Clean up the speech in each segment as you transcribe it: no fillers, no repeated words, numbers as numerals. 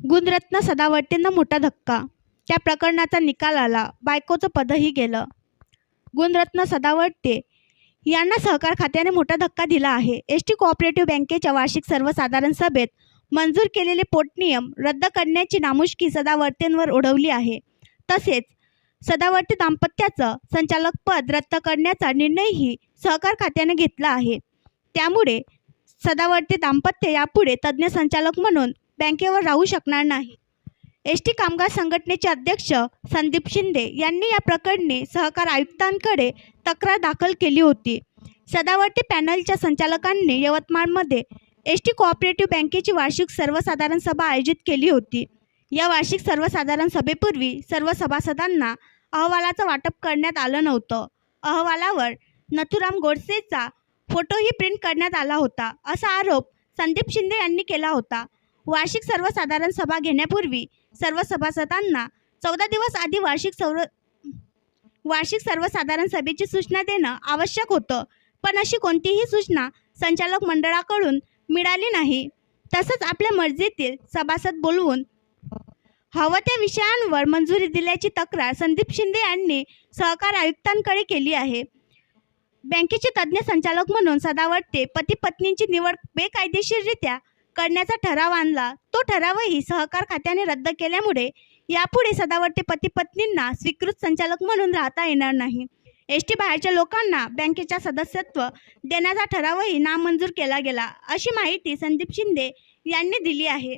गुणरत्न सदावर्तेंना मोठा धक्का. त्या प्रकरणाचा निकाल आला. बायकोचं पदही गेलं. गुणरत्न सदावर्ते यांना सहकार खात्याने मोठा धक्का दिला आहे. एसटी कोऑपरेटिव्ह बँकेच्या वार्षिक सर्वसाधारण सभेत मंजूर केलेले पोटनियम रद्द करण्याची नामुष्की सदावर्तेंवर ओढवली आहे. तसेच सदावर्ते दाम्पत्याचं संचालकपद रद्द करण्याचा निर्णयही सहकार खात्याने घेतला आहे. त्यामुळे सदावर्ते दाम्पत्य यापुढे तज्ज्ञ संचालक म्हणून बँकेवर राहू शकणार नाही. एसटी कामगार संघटनेचे अध्यक्ष संदीप शिंदे यांनी या प्रकरणी सहकार आयुक्तांकडे तक्रार दाखल केली होती. सदावर्ते पॅनलच्या संचालकांनी यवतमाळमध्ये एसटी कोऑपरेटिव्ह बँकेची वार्षिक सर्वसाधारण सभा आयोजित केली होती. या वार्षिक सर्वसाधारण सभेपूर्वी सर्व सभासदांना अहवालाचं वाटप करण्यात आलं नव्हतं. अहवालावर नथुराम गोडसेचा फोटोही प्रिंट करण्यात आला होता, असा आरोप संदीप शिंदे यांनी केला होता. वार्षिक सर्वसाधारण सभा घेण्यापूर्वी सर्व सभासदांना 14 दिवस आधी वार्षिक सर्वसाधारण सभेची सूचना देणं आवश्यक होतं, पण अशी कोणतीही सूचना संचालक मंडळाकडून मिळाली नाही. तसंच आपल्या मर्जीतील सभासद बोलवून हवं त्या विषयांवर मंजुरी दिल्याची तक्रार संदीप शिंदे यांनी सहकार आयुक्तांकडे केली आहे. बँकेचे तज्ज्ञ संचालक म्हणून सदावर्ते पती पत्नींची निवड बेकायदेशीररित्या करण्याचा ठराव आणला. तो ठरावही सहकार खात्याने रद्द केल्यामुळे यापुढे सदावर्ते पती पत्नींना स्वीकृत संचालक म्हणून राहता येणार नाही. एसटी बाहेरच्या लोकांना बँकेच्या सदस्यत्व देण्याचा ठरावही नामंजूर केला गेला, अशी माहिती संदीप शिंदे यांनी दिली आहे.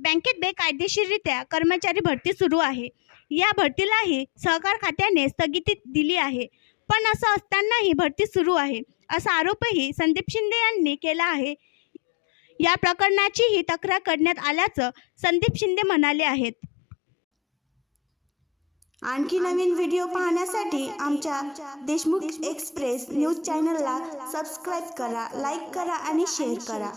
बँकेत बेकायदेशीररित्या कर्मचारी भरती सुरू आहे. या भरतीलाही सहकार खात्याने स्थगिती दिली आहे. पण असं असतानाही भरती सुरू आहे, असा आरोपही संदीप शिंदे यांनी केला आहे. या प्रकरणाचीही तक्रार करण्यात आल्याचं संदीप शिंदे म्हणाले आहेत. आणखी नवीन व्हिडिओ पाहण्यासाठी आमच्या देशमुख एक्सप्रेस न्यूज चॅनलला सबस्क्राईब करा, लाईक करा आणि शेअर करा.